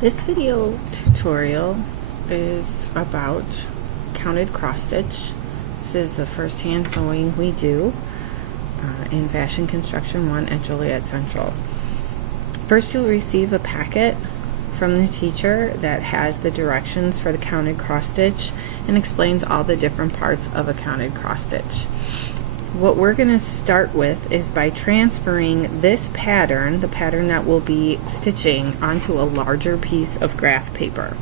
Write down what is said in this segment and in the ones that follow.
This video tutorial is about counted cross stitch. This is the first hand sewing we do in Fashion Construction 1 at Joliet Central. First, you'll receive a packet from the teacher that has the directions for the counted cross stitch and explains all the different parts of a counted cross stitch. What we're going to start with is by transferring this pattern, the pattern that we'll be stitching, onto a larger piece of graph paper.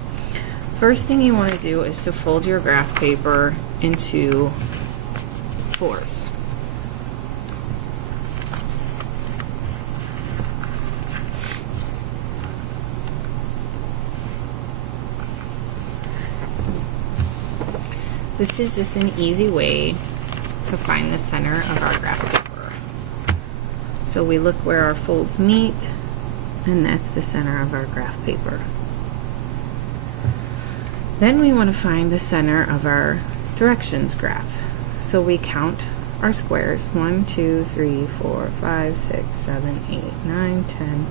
First thing you want to do is to fold your graph paper into fours. This is just an easy way to find the center of our graph paper. So we look where our folds meet, and that's the center of our graph paper. Then we want to find the center of our directions graph. So we count our squares: 1, 2, 3, 4, 5, 6, 7, 8, 9, 10,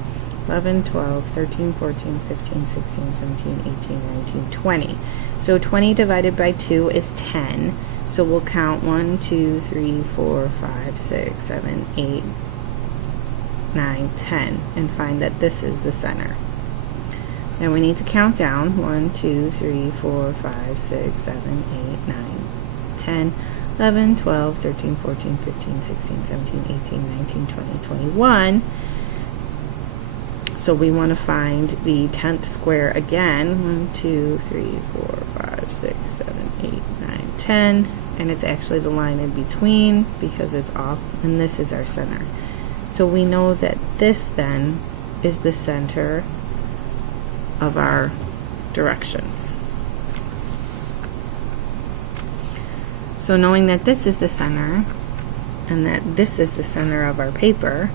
11, 12, 13, 14, 15, 16, 17, 18, 19, 20. So 20 divided by 2 is 10. So we'll count 1, 2, 3, 4, 5, 6, 7, 8, 9, 10 and find that this is the center. Then we need to count down: 1, 2, 3, 4, 5, 6, 7, 8, 9, 10, 11, 12, 13, 14, 15, 16, 17, 18, 19, 20, 21. So we want to find the 10th square again: 1, 2, 3, 4, 5, 6, 7, 8, 9, 10. And it's actually the line in between because it's off, and this is our center. So we know that this then is the center of our directions. So knowing that this is the center and that this is the center of our paper,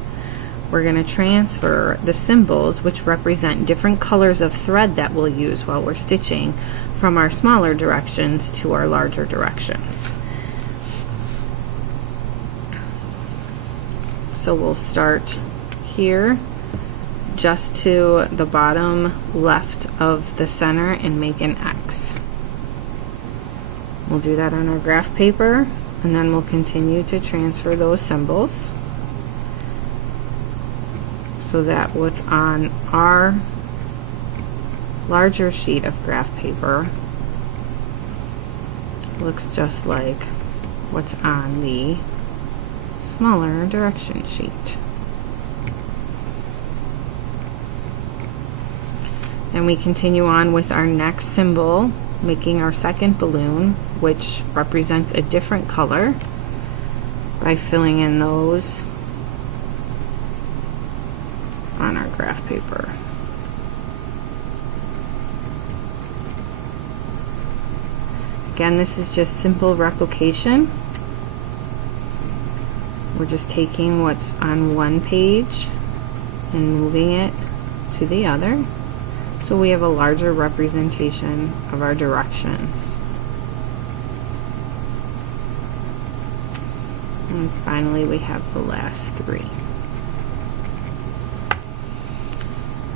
we're going to transfer the symbols, which represent different colors of thread that we'll use while we're stitching, from our smaller directions to our larger directions. So we'll start here just to the bottom left of the center and make an X. We'll do that on our graph paper, and then we'll continue to transfer those symbols so that what's on our larger sheet of graph paper looks just like what's on the smaller direction sheet. Then we continue on with our next symbol, making our second balloon, which represents a different color, by filling in those on our graph paper. Again, this is just simple replication. We're just taking what's on one page and moving it to the other, so we have a larger representation of our directions. And finally, we have the last three.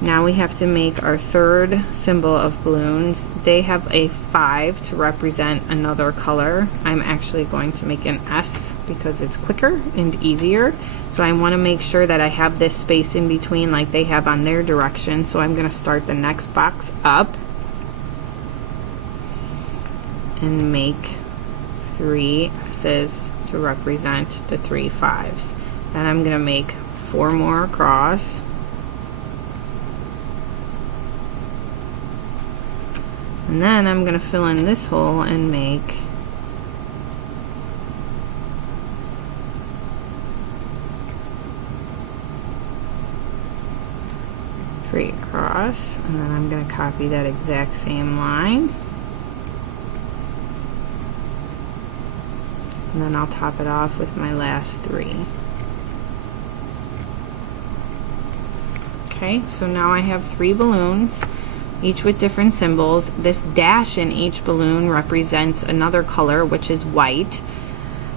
Now we have to make our third symbol of balloons. They have a 5 to represent another color. I'm actually going to make an S because it's quicker and easier. So I want to make sure that I have this space in between like they have on their direction. So I'm going to start the next box up and make 3 S's to represent the 3 5s. Then I'm going to make 4 more across. And then I'm going to fill in this hole and make 3 across, and then I'm going to copy that exact same line, and then I'll top it off with my last 3. Okay, so now I have 3 balloons, each with different symbols. This dash in each balloon represents another color, which is white,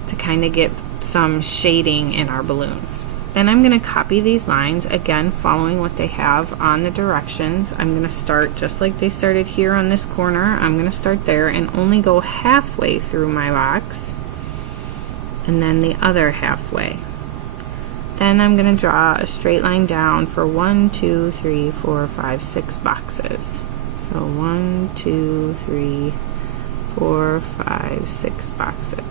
to kind of get some shading in our balloons. Then I'm going to copy these lines, again following what they have on the directions. I'm going to start just like they started here on this corner. I'm going to start there and only go halfway through my box, and then the other halfway. Then I'm going to draw a straight line down for 1, 2, 3, 4, 5, 6 boxes. So 1, 2, 3, 4, 5, 6 boxes.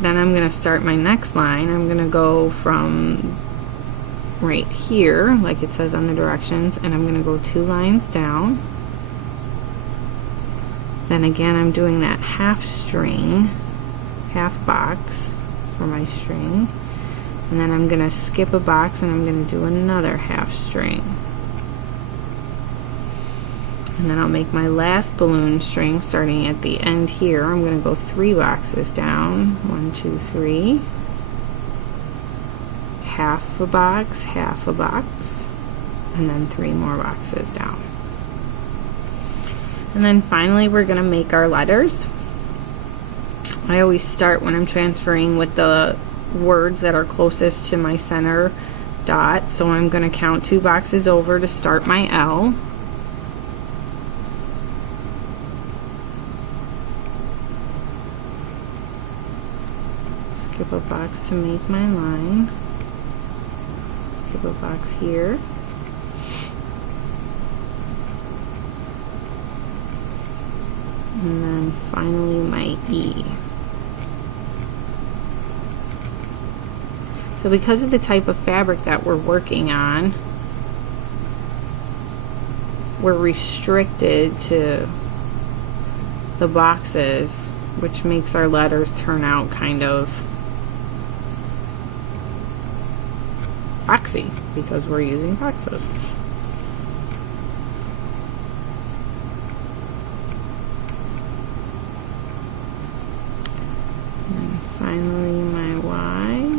Then I'm going to start my next line. I'm going to go from right here, like it says on the directions, and I'm going to go 2 lines down. Then again, I'm doing that half string, half box for my string. And then I'm going to skip a box and I'm going to do another half string. And then I'll make my last balloon string starting at the end here. I'm going to go 3 boxes down. 1, 2, 3. Half a box, and then 3 more boxes down. And then finally we're going to make our letters. I always start when I'm transferring with the words that are closest to my center dot. So I'm going to count 2 boxes over to start my L. Skip a box to make my line. Skip a box here. And then finally my E. So because of the type of fabric that we're working on, we're restricted to the boxes, which makes our letters turn out kind of boxy because we're using boxes. And finally my Y.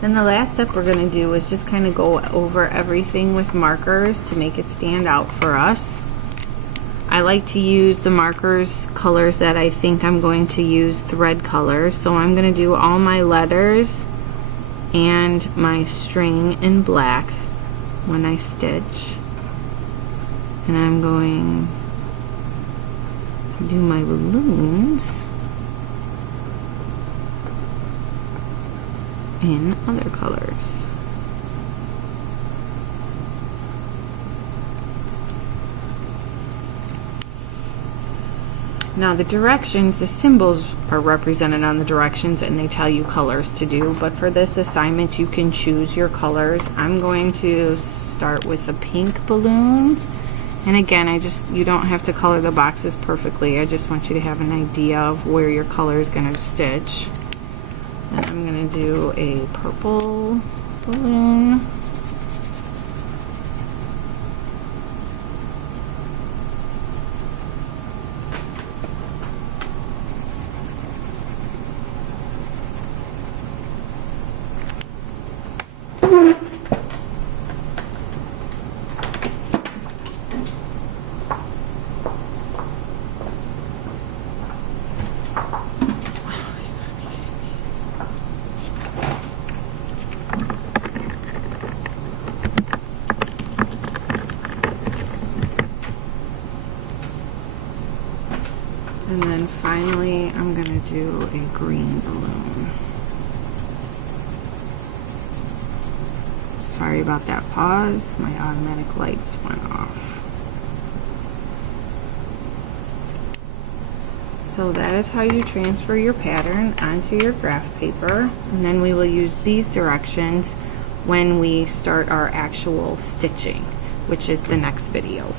Then the last step we're going to do is just kind of go over everything with markers to make it stand out for us. I like to use the markers colors that I think I'm going to use thread colors. So I'm going to do all my letters and my string in black when I stitch. And I'm going to do my balloons in other colors. Now the directions, the symbols are represented on the directions and they tell you colors to do, but for this assignment you can choose your colors. I'm going to start with a pink balloon, and again you don't have to color the boxes perfectly, I just want you to have an idea of where your color is going to stitch. And I'm going to do a purple balloon. And then finally, I'm going to do a green balloon. Sorry about that pause. My automatic lights went off. So that is how you transfer your pattern onto your graph paper. And then we will use these directions when we start our actual stitching, which is the next video.